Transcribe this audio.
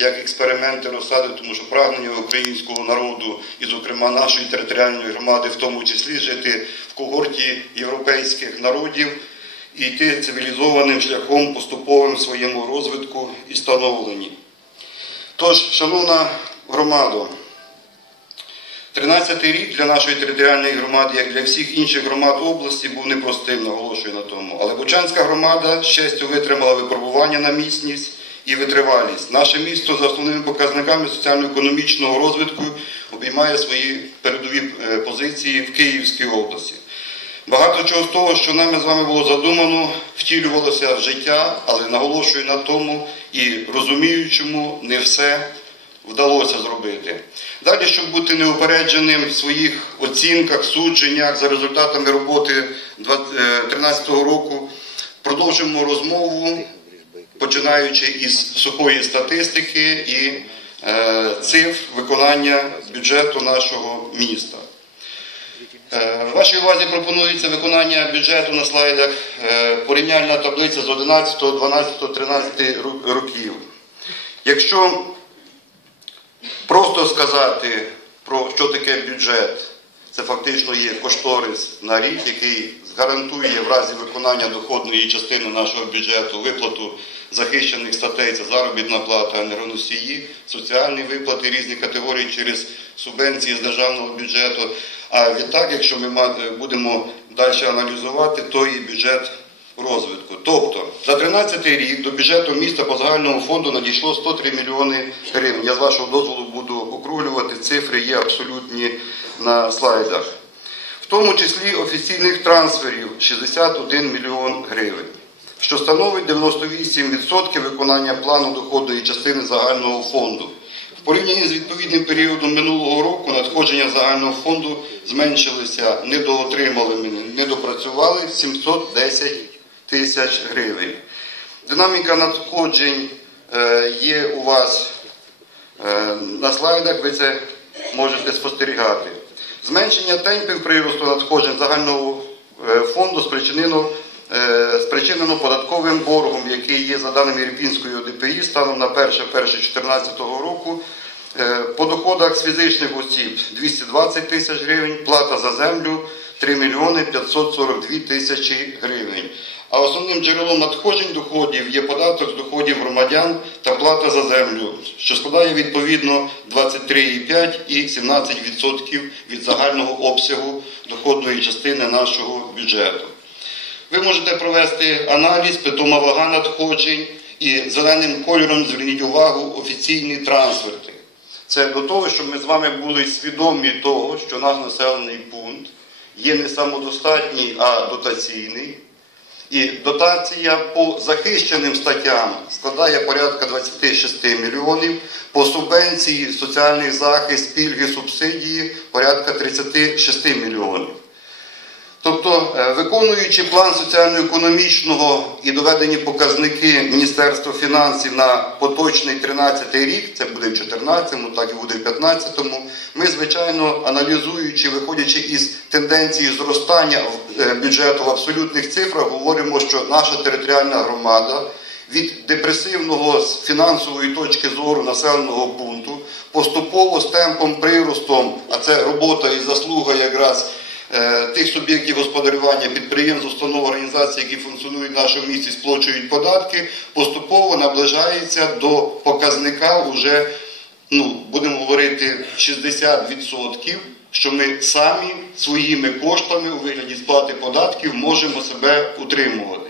як експерименти розсади, тому що прагнення українського народу і, зокрема, нашої територіальної громади, в тому числі жити в когорті європейських народів і йти цивілізованим шляхом поступовим своєму розвитку і становленні. Тож, шановна громада, 13-й рік для нашої територіальної громади, як для всіх інших громад області, був непростим, наголошую на тому. Але Бучанська громада з честю витримала випробування на міцність і витривалість. Наше місто за основними показниками соціально-економічного розвитку обіймає свої передові е, позиції в Київській області. Багато чого з того, що нами з вами було задумано, втілювалося в життя, але наголошую на тому і розуміючому, не все вдалося зробити. Далі, щоб бути неупередженим в своїх оцінках, судженнях за результатами роботи 2013 року, продовжимо розмову, починаючи із сухої статистики і е, цифр виконання бюджету нашого міста. Е, Вашій увазі пропонується виконання бюджету на слайдах е, порівняльна таблиця з 11, 12, 13 років. Якщо просто сказати про що таке бюджет, це фактично є кошторис на рік, який гарантує в разі виконання доходної частини нашого бюджету виплату захищених статей, це заробітна плата, енергоносії, соціальні виплати різні категорії через субвенції з державного бюджету. А відтак, якщо ми ма- будемо далі аналізувати, то і бюджет розвитку. Тобто за 13 рік до бюджету міста по загальному фонду надійшло 103 мільйони гривень. Я з вашого дозволу буду округлювати цифри, є абсолютні на слайдах. В тому числі офіційних трансферів 61 мільйон гривень, що становить 98% виконання плану доходної частини загального фонду. В порівнянні з відповідним періодом минулого року надходження загального фонду зменшилися, недоотримали недопрацювали 710 тисяч гривень. Динаміка надходжень е, є у вас е, на слайдах, ви це можете спостерігати. Зменшення темпів приросту надходжень загального е, фонду спричинено, е, спричинено податковим боргом, який є за даними Ірпінської ОДПІ станом на 1.1.2014 року. Е, По доходах з фізичних осіб 220 тисяч гривень, плата за землю 3 мільйони 542 тисячі гривень. А основним джерелом надходжень доходів є податок з доходів громадян та плата за землю, що складає відповідно 23,5 і 17% від загального обсягу доходної частини нашого бюджету. Ви можете провести аналіз, питома вага надходжень і зеленим кольором зверніть увагу офіційні трансферти. Це до того, щоб ми з вами були свідомі того, що наш населений пункт є не самодостатній, а дотаційний. І дотація по захищеним статтям складає порядка 26 мільйонів, по субвенції, соціальний захист, пільги, субсидії порядка 36 мільйонів. Тобто, е, виконуючи план соціально-економічного і доведені показники Міністерства фінансів на поточний 13 рік, це буде в 14-му, так і буде в 15-му, ми, звичайно, аналізуючи, виходячи із тенденції зростання е, бюджету в абсолютних цифрах, говоримо, що наша територіальна громада від депресивного з фінансової точки зору населеного пункту поступово з темпом приростом, а це робота і заслуга якраз тих суб'єктів господарювання, підприємств, установ, організацій, які функціонують в нашому місті, сплачують податки, поступово наближається до показника вже, ну, будемо говорити, 60%, що ми самі своїми коштами у вигляді сплати податків можемо себе утримувати.